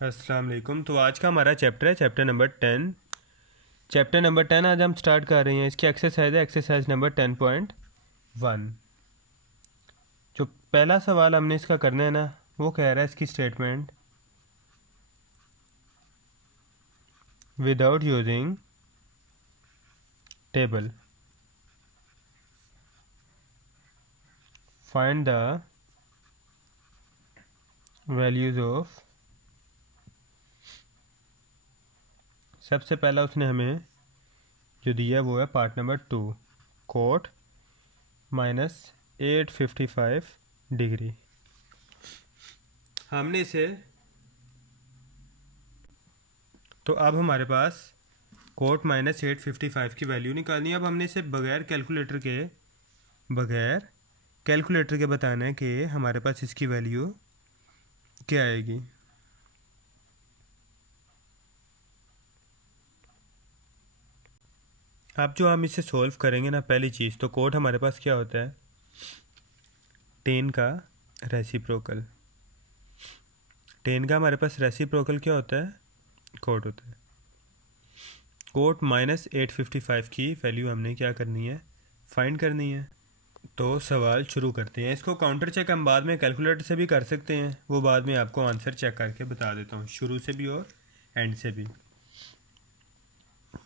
अस्सलाम वालेकुम। तो आज का हमारा चैप्टर है चैप्टर नंबर 10। चैप्टर नंबर 10 आज हम स्टार्ट कर रहे हैं। इसकी एक्सरसाइज है एक्सरसाइज नंबर 10.1। जो पहला सवाल हमने इसका करना है ना, वो कह रहा है इसकी statement without using table find the values of. सबसे पहला उसने हमें जो दिया वो है पार्ट नंबर 2, कोट -855 डिग्री। हमने इसे तो अब हमारे पास कोट -855 की वैल्यू निकालनी है। अब हमने इसे बगैर कैलकुलेटर के बताना है कि हमारे पास इसकी वैल्यू क्या आएगी। अब जो हम इसे सॉल्व करेंगे ना, पहली चीज़ तो कोट हमारे पास क्या होता है, 10 का रेसिप्रोकल। 10 का हमारे पास रेसिप्रोकल क्या होता है, कोट होता है। कोट -855 की वैल्यू हमने क्या करनी है, फाइंड करनी है। तो सवाल शुरू करते हैं। इसको काउंटर चेक हम बाद में कैलकुलेटर से भी कर सकते हैं, वो बाद में आपको आंसर चेक करके बता देता हूँ, शुरू से भी और एंड से भी।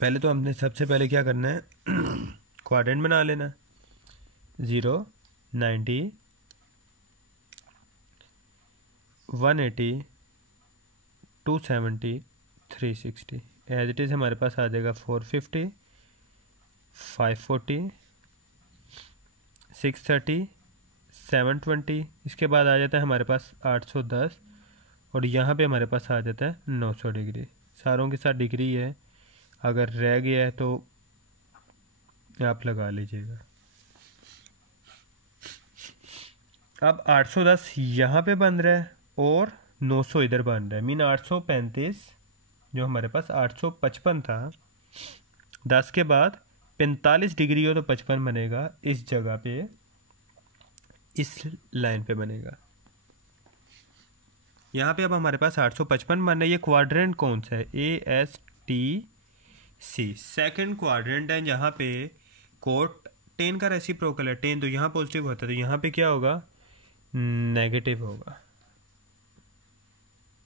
पहले तो हमने सबसे पहले क्या करना है, क्वाड्रेंट बना लेना। 0, 90, 180, 270, 360 एज इट इज़ हमारे पास आ जाएगा 450, 540, 630, 720। इसके बाद आ जाता है हमारे पास 810 और यहाँ पे हमारे पास आ जाता है 900 डिग्री। सारों के साथ डिग्री है, अगर रह गया है तो आप लगा लीजिएगा। अब 810 यहाँ पे बन रहा है और 900 इधर बन रहा है, मीन 835 जो हमारे पास 855 था। 10 के बाद 45 डिग्री हो तो 55 बनेगा, इस जगह पे इस लाइन पे बनेगा। यहाँ पे अब हमारे पास 855 बन रहा है। ये क्वाड्रेंट कौन सा है, ASTC, सेकंड क्वाड्रेंट है, जहाँ पे कोट 10 का रेसिप्रोकल है। 10 तो यहाँ पॉजिटिव होता है, तो यहाँ पे क्या होगा, नेगेटिव होगा।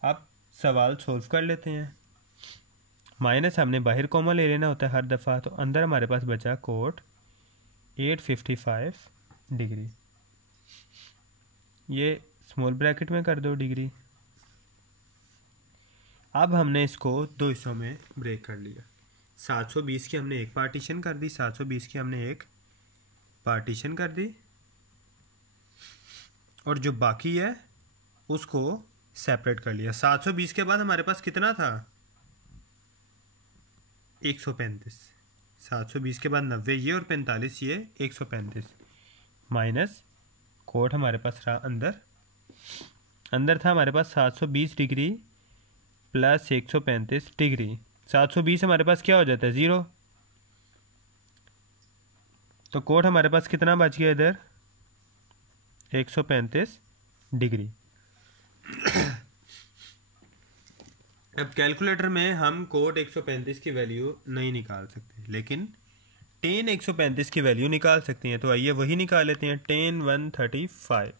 अब सवाल सोल्व कर लेते हैं। माइनस हमने बाहर कॉमन ले लेना होता है हर दफ़ा, तो अंदर हमारे पास बचा कोट 855 डिग्री। ये स्मॉल ब्रैकेट में कर दो डिग्री। अब हमने इसको दो हिस्सों में ब्रेक कर लिया। 720 की हमने एक पार्टीशन कर दी, 720 की हमने एक पार्टीशन कर दी, और जो बाकी है उसको सेपरेट कर लिया। 720 के बाद हमारे पास कितना था, 135। 720 के बाद 90 ये और 45 ये, 135 माइनस कोट हमारे पास रहा अंदर था हमारे पास 720 डिग्री प्लस 135 डिग्री। 720 हमारे पास क्या हो जाता है, 0। तो कोट हमारे पास कितना बच गया इधर, 135 डिग्री। अब कैलकुलेटर में हम कोट 135 की वैल्यू नहीं निकाल सकते, लेकिन tan 135 की वैल्यू निकाल सकते हैं। तो आइए वही निकाल लेते हैं। tan 135,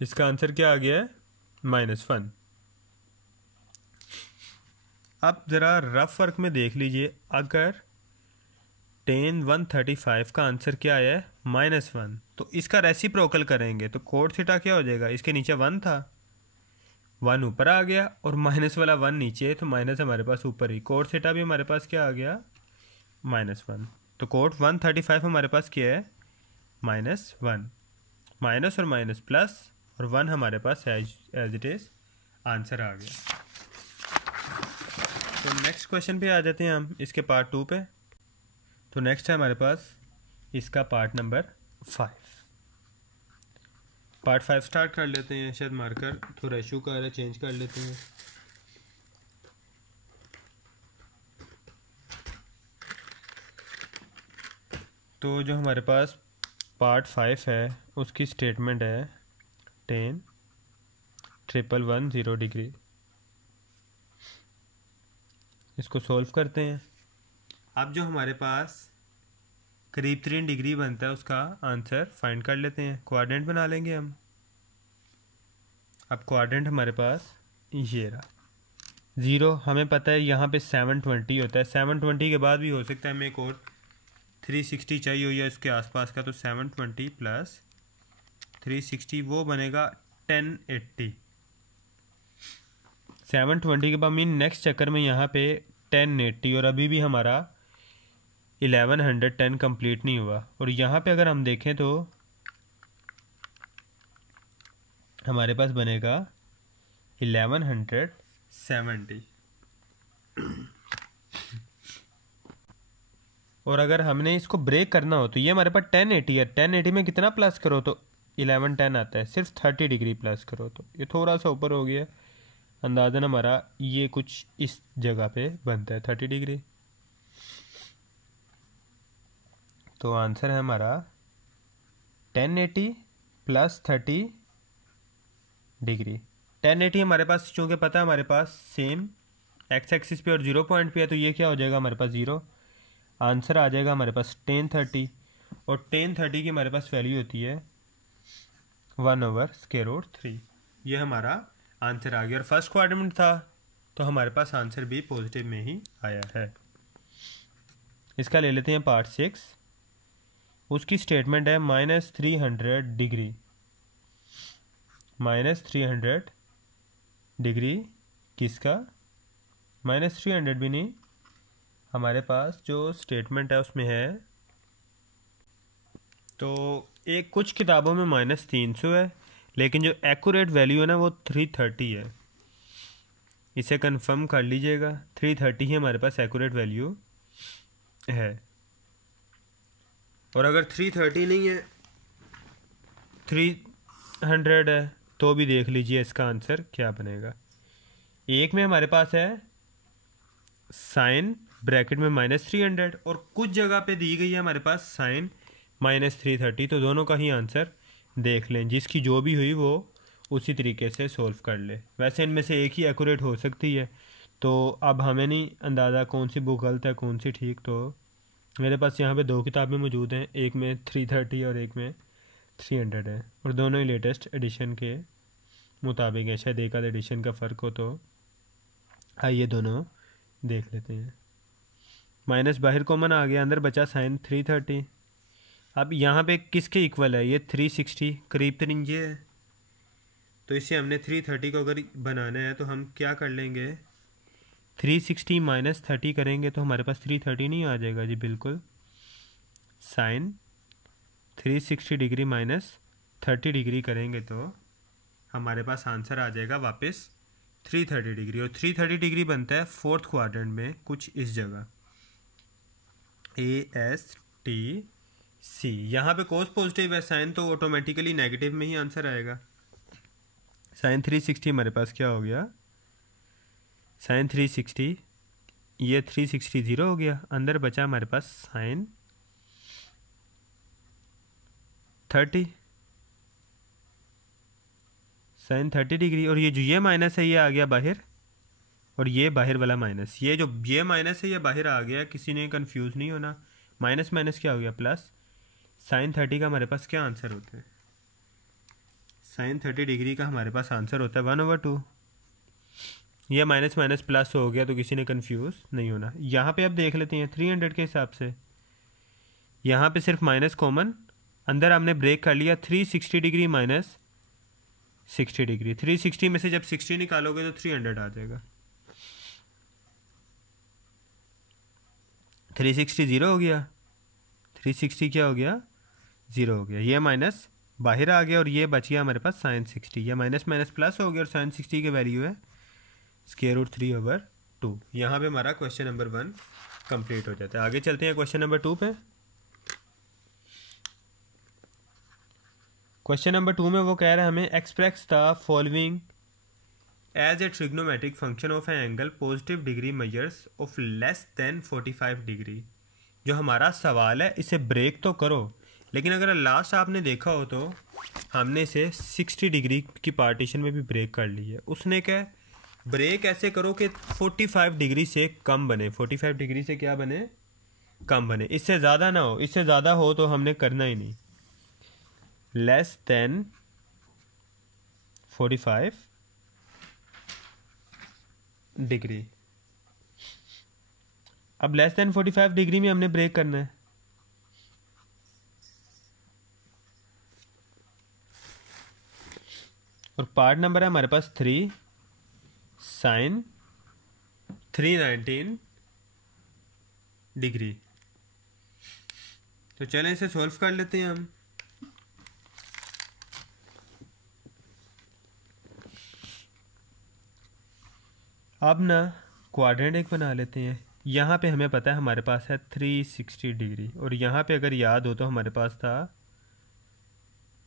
इसका आंसर क्या आ गया है, -1। अब ज़रा रफ वर्क में देख लीजिए, अगर tan 135 का आंसर क्या आया है, -1, तो इसका रेसिप्रोकल करेंगे तो कोट थीटा क्या हो जाएगा, इसके नीचे 1 था, 1 ऊपर आ गया और माइनस वाला 1 नीचे है, तो माइनस हमारे पास ऊपर ही, कोट थीटा भी हमारे पास क्या आ गया, -1। तो कोट 135 हमारे पास क्या है, -1। माइनस और माइनस प्लस और 1 हमारे पास एज इट इज़ आंसर आ गया। तो नेक्स्ट क्वेश्चन पे आ जाते हैं हम, इसके पार्ट 2 पे। तो नेक्स्ट है हमारे पास इसका पार्ट नंबर 5। पार्ट 5 स्टार्ट कर लेते हैं। शायद मार्कर थोड़ा इशू कर रहा है, चेंज कर लेते हैं। तो जो हमारे पास पार्ट 5 है उसकी स्टेटमेंट है tan 1110 डिग्री इसको सॉल्व करते हैं। अब जो हमारे पास करीब 3 डिग्री बनता है उसका आंसर फाइंड कर लेते हैं। क्वाड्रेंट बना लेंगे हम। अब क्वाड्रेंट हमारे पास ये रहा। 0 हमें पता है यहाँ पे 720 होता है। 720 के बाद भी हो सकता है हमें एक और 360 चाहिए हो या इसके आसपास का, तो 720 प्लस 360 वो बनेगा 1080। 720 के बाद मीन नेक्स्ट चक्कर में यहाँ पे 1080 और अभी भी हमारा 1110 कंप्लीट नहीं हुआ। और यहाँ पे अगर हम देखें तो हमारे पास बनेगा 1170। और अगर हमने इसको ब्रेक करना हो तो ये हमारे पास 1080 है। 1080 में कितना प्लस करो तो 1110 आता है। सिर्फ 30 डिग्री प्लस करो तो ये थोड़ा सा ऊपर हो गया। अंदाज़न हमारा ये कुछ इस जगह पे बनता है 30 डिग्री। तो आंसर है हमारा 1080 प्लस 30 डिग्री। 1080 हमारे पास चूँकि पता है हमारे पास सेम एक्स एक्सिस पे और 0 पॉइंट पे है, तो ये क्या हो जाएगा हमारे पास 0। आंसर आ जाएगा हमारे पास 1030 और 1030 की हमारे पास वैल्यू होती है 1/√3। ये हमारा आंसर आ गया। और फर्स्ट क्वाड्रेंट था तो हमारे पास आंसर भी पॉजिटिव में ही आया है। इसका ले लेते हैं पार्ट 6। उसकी स्टेटमेंट है -300 डिग्री। -300 डिग्री किसका? -300 भी नहीं, हमारे पास जो स्टेटमेंट है उसमें है तो एक कुछ किताबों में -300 है, लेकिन जो एक्यूरेट वैल्यू है ना वो 330 है। इसे कंफर्म कर लीजिएगा। 330 ही हमारे पास एक्यूरेट वैल्यू है। और अगर 330 नहीं है 300 है तो भी देख लीजिए इसका आंसर क्या बनेगा। एक में हमारे पास है साइन ब्रैकेट में -300 और कुछ जगह पे दी गई है हमारे पास साइन -330, तो दोनों का ही आंसर देख लें। जिसकी जो भी हुई वो उसी तरीके से सोल्व कर ले। वैसे इनमें से एक ही एक्यूरेट हो सकती है, तो अब हमें नहीं अंदाज़ा कौन सी बुक गलत है कौन सी ठीक। तो मेरे पास यहाँ पे 2 किताबें मौजूद हैं, एक में 330 और एक में 300 है, और दोनों ही लेटेस्ट एडिशन के मुताबिक है। शायद एक आध एडिशन का फ़र्क हो, तो आइए दोनों देख लेते हैं। माइनस बाहर कॉमन आ गया, अंदर बचा साइन 330। अब यहाँ पे किसके इक्वल है? ये 360 करीब तरीन ये है, तो इसे हमने 330 को अगर बनाना है तो हम क्या कर लेंगे, 360 - 30 करेंगे तो हमारे पास 330 नहीं आ जाएगा जी। बिल्कुल, साइन 360 डिग्री -30 डिग्री करेंगे तो हमारे पास आंसर आ जाएगा वापस 330 डिग्री। और 330 डिग्री बनता है फोर्थ क्वाड्रेंट में कुछ इस जगह ASTC। यहाँ पे कोस पॉजिटिव है, साइन तो ऑटोमेटिकली नेगेटिव में ही आंसर आएगा। साइन 360 हमारे पास क्या हो गया, साइन 360, ये 360 0 हो गया, अंदर बचा हमारे पास साइन 30, साइन 30 डिग्री। और ये जो ये माइनस है ये आ गया बाहर, और ये बाहर वाला माइनस, ये जो ये माइनस है ये बाहर आ गया। किसी ने कंफ्यूज नहीं होना। माइनस माइनस क्या हो गया प्लस। साइन 30 का हमारे पास क्या आंसर होता है, साइन 30 डिग्री का हमारे पास आंसर होता है 1/2। ये माइनस माइनस प्लस हो गया तो किसी ने कंफ्यूज नहीं होना। यहाँ पे अब देख लेते हैं 300 के हिसाब से। यहाँ पे सिर्फ माइनस कॉमन, अंदर हमने ब्रेक कर लिया। 360 डिग्री -60 डिग्री। 360 में से जब 60 निकालोगे तो 300 आ जाएगा। 360 0 हो गया, 360 क्या हो गया 0 हो गया। ये माइनस बाहर आ गया और ये बच गया हमारे पास साइन 60। ये माइनस माइनस प्लस हो गया और साइन 60 की वैल्यू है √3/2। यहाँ पे हमारा क्वेश्चन नंबर 1 कंप्लीट हो जाता है। आगे चलते हैं क्वेश्चन नंबर 2 पे। क्वेश्चन नंबर 2 में वो कह रहा है हमें express the following as a trigonometric function of an angle positive degree measures of less than 45 degree. जो हमारा सवाल है इसे ब्रेक तो करो, लेकिन अगर लास्ट आपने देखा हो तो हमने इसे 60 डिग्री की पार्टीशन में भी ब्रेक कर ली है। उसने क्या ब्रेक ऐसे करो कि 45 डिग्री से कम बने, 45 डिग्री से क्या बने, कम बने, इससे ज़्यादा ना हो, इससे ज़्यादा हो तो हमने करना ही नहीं। Less than 45 degree. अब लेस देन 45 डिग्री में हमने ब्रेक करना है। और पार्ट नंबर है हमारे पास 3 साइन 319 डिग्री। तो चलें इसे सॉल्व कर लेते हैं हम। अब ना क्वाड्रेंट एक बना लेते हैं। यहाँ पे हमें पता है हमारे पास है 360 डिग्री, और यहाँ पे अगर याद हो तो हमारे पास था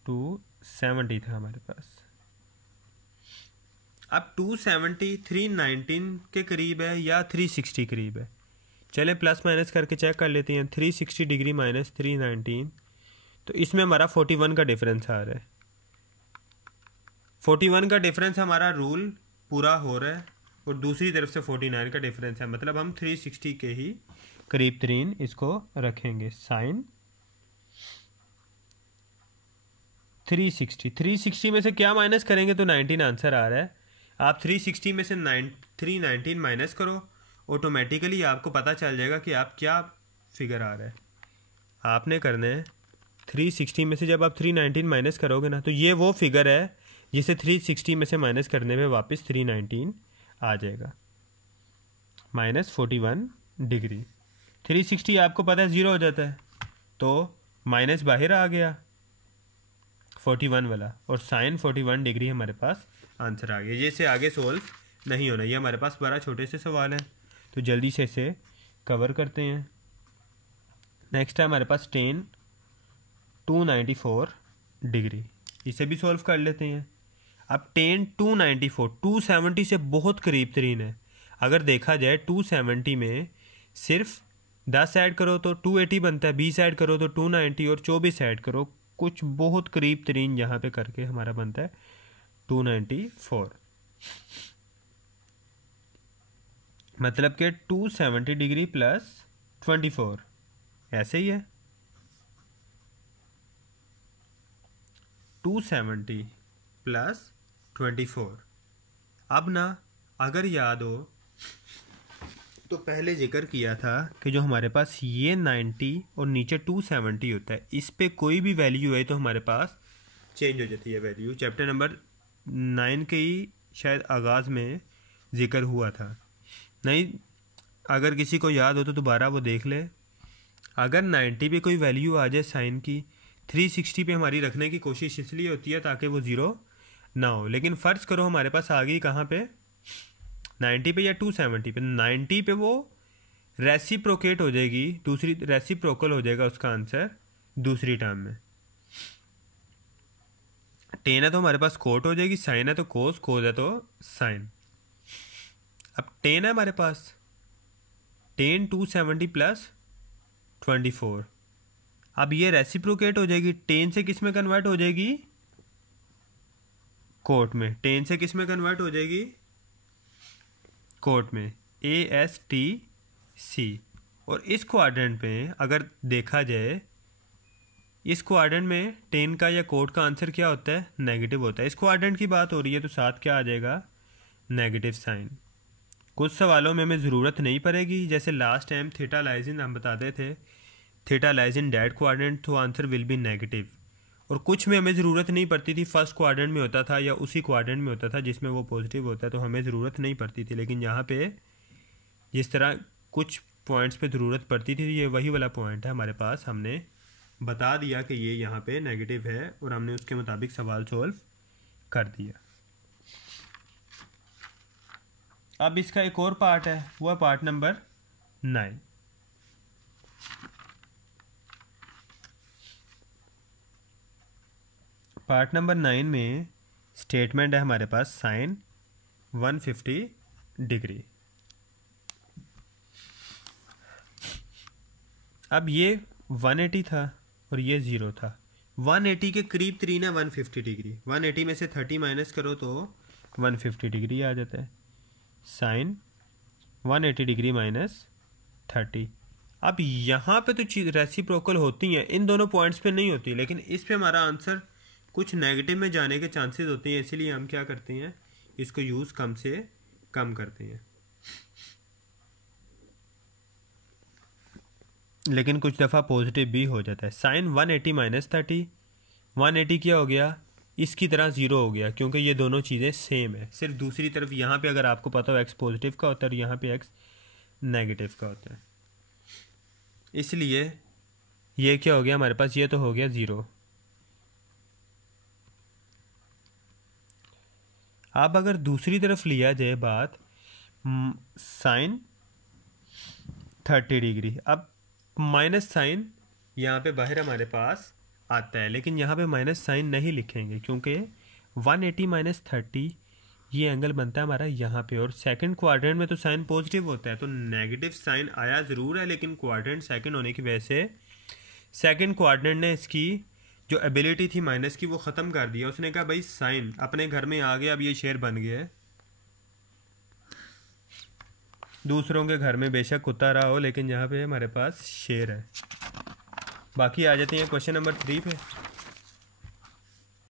270 था हमारे पास। अब 270 319 के करीब है या 360 करीब है। चले प्लस माइनस करके चेक कर लेते हैं। 360 डिग्री माइनस 319, तो इसमें हमारा 41 का डिफरेंस आ रहा है। 41 का डिफरेंस हमारा रूल पूरा हो रहा है, और दूसरी तरफ से 49 का डिफरेंस है, मतलब हम 360 के ही करीब तरीन इसको रखेंगे। साइन 360 में से क्या माइनस करेंगे तो 19 आंसर आ रहा है। आप 360 में से 319 माइनस करो, ऑटोमेटिकली आपको पता चल जाएगा कि आप क्या फिगर आ रहा है। आपने करना है 360 में से जब आप 319 माइनस करोगे ना, तो ये वो फिगर है जिसे 360 में से माइनस करने में वापस 319 आ जाएगा। Minus 41 degree. 360 आपको पता है 0 हो जाता है, तो माइनस बाहर आ गया 41 वाला, और साइन 41 डिग्री हमारे पास आंसर आ गया। ये से आगे सोल्व नहीं होना, ये हमारे पास बड़ा छोटे से सवाल है, तो जल्दी से इसे कवर करते हैं। नेक्स्ट है हमारे पास टेन 294 डिग्री, इसे भी सॉल्व कर लेते हैं। अब टेन 294 270 से बहुत करीब तरीन है। अगर देखा जाए 270 में सिर्फ 10 ऐड करो तो 280 बनता है, 20 ऐड करो तो 290, और 24 ऐड करो, कुछ बहुत करीब तरीन यहाँ पे करके हमारा बनता है 294। मतलब कि 270 डिग्री प्लस 24 ऐसे ही है। 270 प्लस 24। अब ना अगर याद हो तो पहले जिक्र किया था कि जो हमारे पास ये 90 और नीचे 270 होता है, इस पे कोई भी वैल्यू है तो हमारे पास चेंज हो जाती है वैल्यू। चैप्टर नंबर 9 के ही शायद आगाज़ में जिक्र हुआ था, नहीं अगर किसी को याद हो तो दोबारा वो देख ले। अगर 90 पे कोई वैल्यू आ जाए साइन की, 360 पे हमारी रखने की कोशिश इसलिए होती है ताकि वो ज़ीरो ना हो। लेकिन फ़र्ज़ करो हमारे पास आ गई कहाँ पे, 90 पे या 270 पे। 90 पे वो रेसिप्रोकेट हो जाएगी, दूसरी रेसिप्रोकल हो जाएगा उसका आंसर दूसरी टर्म में। टेन है तो हमारे पास कोट हो जाएगी, साइन है तो कोस, कोस है तो साइन। अब टेन है हमारे पास, टेन 270 प्लस 24। अब ये रेसिप्रोकेट हो जाएगी, टेन से किस में कन्वर्ट हो जाएगी, कोट में। टेन से किस में कन्वर्ट हो जाएगी, कोट में, ASTC। और इस क्वाड्रेंट में अगर देखा जाए, इस क्वाड्रेंट में टेन का या कोट का आंसर क्या होता है, नेगेटिव होता है। इस क्वाड्रेंट की बात हो रही है तो साथ क्या आ जाएगा, नेगेटिव साइन। कुछ सवालों में हमें ज़रूरत नहीं पड़ेगी, जैसे last time theta lies in, हम बताते थे theta lies in dead quadrant, तो आंसर विल बी नेगेटिव। और कुछ में हमें ज़रूरत नहीं पड़ती थी, फर्स्ट क्वाड्रेंट में होता था या उसी क्वाड्रेंट में होता था जिसमें वो पॉजिटिव होता है, तो हमें ज़रूरत नहीं पड़ती थी। लेकिन यहाँ पे जिस तरह कुछ पॉइंट्स पे ज़रूरत पड़ती थी, ये वही वाला पॉइंट है हमारे पास। हमने बता दिया कि ये यहाँ पे नेगेटिव है और हमने उसके मुताबिक सवाल सॉल्व कर दिया। अब इसका एक और पार्ट है, वो है पार्ट नंबर 9। पार्ट नंबर 9 में स्टेटमेंट है हमारे पास साइन 150 डिग्री। अब ये 180 था और ये 0 था। 180 के करीब तरीन है 150 डिग्री। 180 में से 30 माइनस करो तो 150 डिग्री आ जाता है। Sine 180 degree minus 30। अब यहाँ पे तो चीज़ रेसिप्रोकल होती हैं, इन दोनों पॉइंट्स पे नहीं होती, लेकिन इस पे हमारा आंसर कुछ नेगेटिव में जाने के चांसेस होते हैं, इसीलिए हम क्या करते हैं, इसको यूज़ कम से कम करते हैं। लेकिन कुछ दफ़ा पॉजिटिव भी हो जाता है। साइन 180 माइनस 30, 180 क्या हो गया, इसकी तरह ज़ीरो हो गया, क्योंकि ये दोनों चीज़ें सेम है। सिर्फ दूसरी तरफ यहाँ पे अगर आपको पता हो एक्स पॉजिटिव का होता है और यहाँ पे एक्स नेगेटिव का होता है, इसलिए ये क्या हो गया हमारे पास, ये तो हो गया ज़ीरो। अब अगर दूसरी तरफ लिया जाए बात, साइन 30 डिग्री, अब माइनस साइन यहाँ पे बाहर हमारे पास आता है, लेकिन यहाँ पे माइनस साइन नहीं लिखेंगे क्योंकि 180 माइनस 30 ये एंगल बनता है हमारा यहाँ पे, और सेकंड क्वाड्रेंट में तो साइन पॉजिटिव होता है, तो नेगेटिव साइन आया ज़रूर है, लेकिन क्वाड्रेंट सेकंड होने की वजह से सेकंड क्वाड्रेंट ने इसकी जो एबिलिटी थी माइनस की वो ख़त्म कर दिया। उसने कहा भाई साइन अपने घर में आ गया, अब ये शेर बन गया है। दूसरों के घर में बेशक कुत्ता रहा हो, लेकिन यहाँ पे हमारे पास शेर है। बाकी आ जाते हैं क्वेश्चन नंबर 3 पे।